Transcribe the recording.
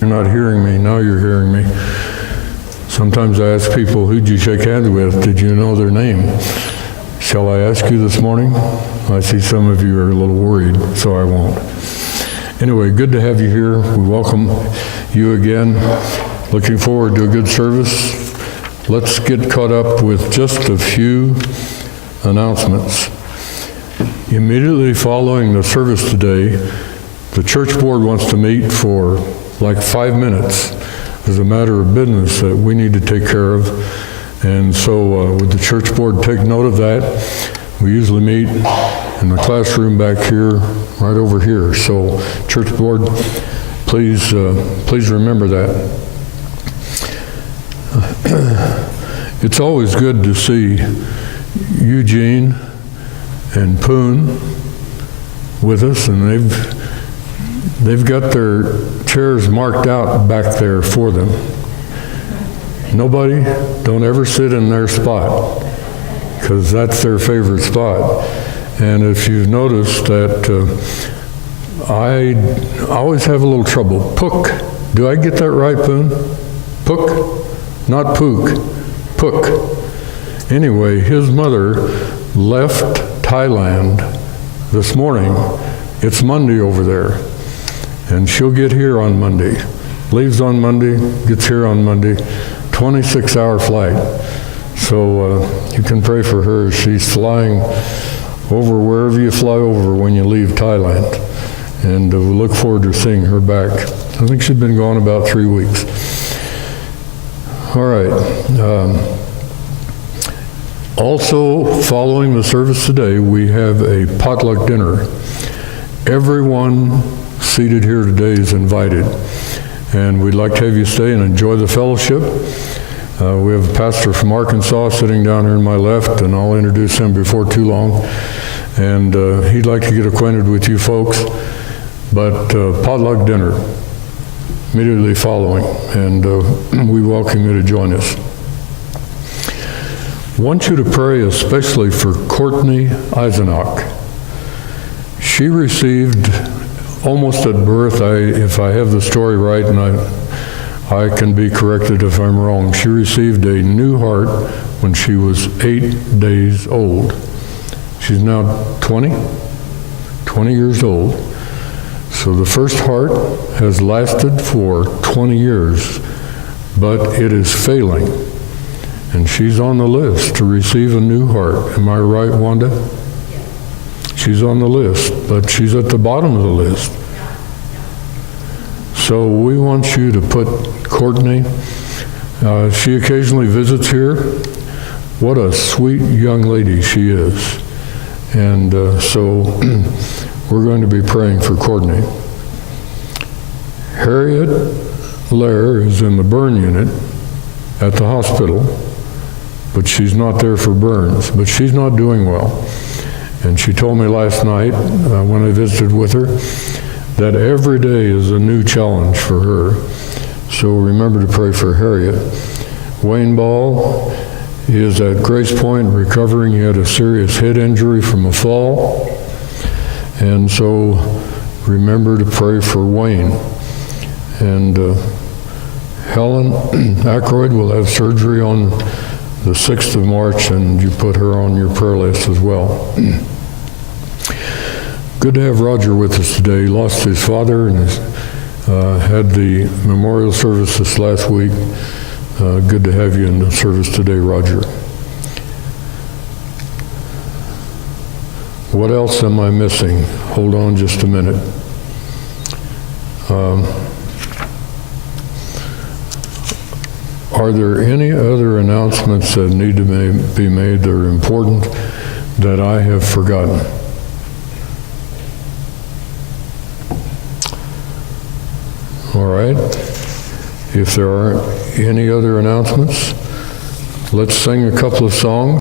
You're not hearing me. Now you're hearing me. Sometimes I ask people, who'd you shake hands with? Did you know their name? Shall I ask you this morning? I see some of you are a little worried, so I won't. Anyway, good to have you here. We welcome you again. Looking forward to a good service. Let's get caught up with just a few announcements. Immediately following the service today, the church board wants to meet for like 5 minutes. There's a matter of business that we need to take care of. And so would the church board take note of that? We usually meet in the classroom back here, right over here. So church board, please remember that. It's always good to see Eugene and Poon with us, and they've got their chairs marked out back there for them. Nobody, don't ever sit in their spot, because that's their favorite spot. And if you've noticed that I always have a little trouble. Pook, do I get that right, Poon? Pook? Not Pook, Pook. Anyway, his mother left Thailand this morning. It's Monday over there. And she'll get here on Monday. Leaves on Monday, gets here on Monday. 26-hour flight. So you can pray for her. She's flying over wherever you fly over when you leave Thailand. And we look forward to seeing her back. I think she's been gone about 3 weeks. All right. Also, following the service today, we have a potluck dinner. Everyone seated here today is invited, and we'd like to have you stay and enjoy the fellowship. We have a pastor from Arkansas sitting down here on my left, and I'll introduce him before too long. And he'd like to get acquainted with you folks, but potluck dinner immediately following, and we welcome you to join us. I want you to pray especially for Courtney Eisenach. She received, almost at birth, if I have the story right, and I can be corrected if I'm wrong, she received a new heart when she was 8 days old. She's now 20 years old. So the first heart has lasted for 20 years, but it is failing. And she's on the list to receive a new heart. Am I right, Wanda? She's on the list, but she's at the bottom of the list. So we want you to put Courtney. She occasionally visits here. What a sweet young lady she is. And so we're going to be praying for Courtney. Harriet Lair is in the burn unit at the hospital, but she's not there for burns, but she's not doing well. And she told me last night when I visited with her that every day is a new challenge for her. So remember to pray for Harriet. Wayne Ball is at Grace Point recovering. He had a serious head injury from a fall. And so remember to pray for Wayne. And Helen Ackroyd will have surgery on the 6th of March, and you put her on your prayer list as well. Good to have Roger with us today. He lost his father and had the memorial service this last week. Good to have you in the service today, Roger. What else am I missing? Hold on just a minute. Are there any other announcements that need to be made that are important that I have forgotten? All right. If there aren't any other announcements, let's sing a couple of songs.